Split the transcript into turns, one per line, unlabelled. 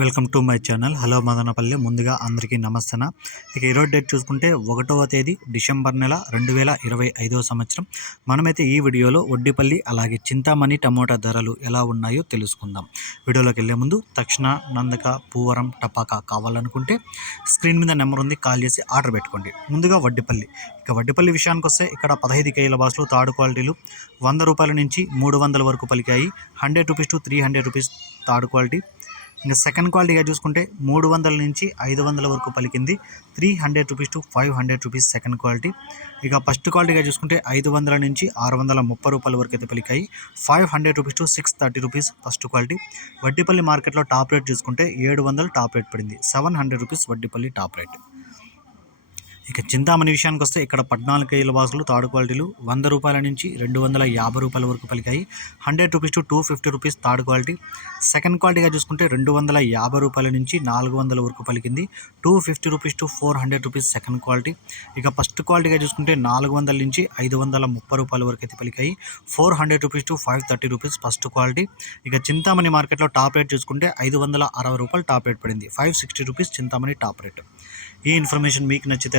Welcome to my channel. Hello Madanapalle ముందుగా అందరికీ నమస్తన. ఇక ఈరోజు డేట్ చూసుకుంటే ఒకటవ తేదీ డిసెంబర్ నెల రెండు వేల ఇరవై ఐదవ సంవత్సరం. మనమైతే ఈ వీడియోలో వడ్డీపల్లి అలాగే చింతామణి టమోటా ధరలు ఎలా ఉన్నాయో తెలుసుకుందాం. వీడియోలోకి వెళ్ళే ముందు తక్షణ నందక పూవరం టపాకా కావాలనుకుంటే స్క్రీన్ మీద నెంబర్ ఉంది కాల్ చేసి ఆర్డర్ పెట్టుకోండి. ముందుగా వడ్డీపల్లి. ఇక వడ్డీపల్లి విషయానికి వస్తే ఇక్కడ పదహైదు కేజీల బాసులు థర్డ్ క్వాలిటీలు వంద రూపాయల నుంచి మూడు వందల వరకు పలికాయి. Hundred rupees to three hundred rupees third quality. ఇంకా సెకండ్ క్వాలిటీగా చూసుకుంటే మూడు వందల నుంచి ఐదు వందల వరకు పలికింది. Three hundred rupees to five hundred rupees second quality. ఇక ఫస్ట్ క్వాలిటీగా చూసుకుంటే ఐదు వందల నుంచి ఆరు వందల ముప్పై రూపాయల వరకు అయితే పలికాయి. Five hundred rupees to six thirty rupees first quality. Vaddipalli మార్కెట్లో టాప్ రేట్ చూసుకుంటే ఏడు వందలు టాప్ రేట్ పడింది. Seven hundred rupees Vaddipalli top rate. ఇక చింతామణి విషయానికి వస్తే ఇక్కడ పద్నాలుగు కేజీల బాసులు థర్డ్ క్వాలిటీలు వంద రూపాయల నుంచి రెండు వందల యాభై రూపాయల వరకు పలికాయి. Hundred rupees to two fifty rupees third quality. Second క్వాలిటీగా చూసుకుంటే రెండు వందల యాభై రూపాయల నుంచి నాలుగు వందల వరకు పలికింది. Two fifty rupees to four hundred rupees second quality. ఇక ఫస్ట్ క్వాలిటీగా చూసుకుంటే నాలుగు వందల నుంచి ఐదు వందల ముప్పై రూపాయల వరకు అయితే పలికాయి. Four hundred rupees to five thirty rupees first quality. ఇక చింతామణి మార్కెట్లో టాప్ రేట్ చూసుకుంటే ఐదు వందల అరవై రూపాయలు టాప్ రేట్ పడింది. Five sixty rupees Chintamani top rate. ఈ ఇన్ఫర్మేషన్ మీకు నచ్చితే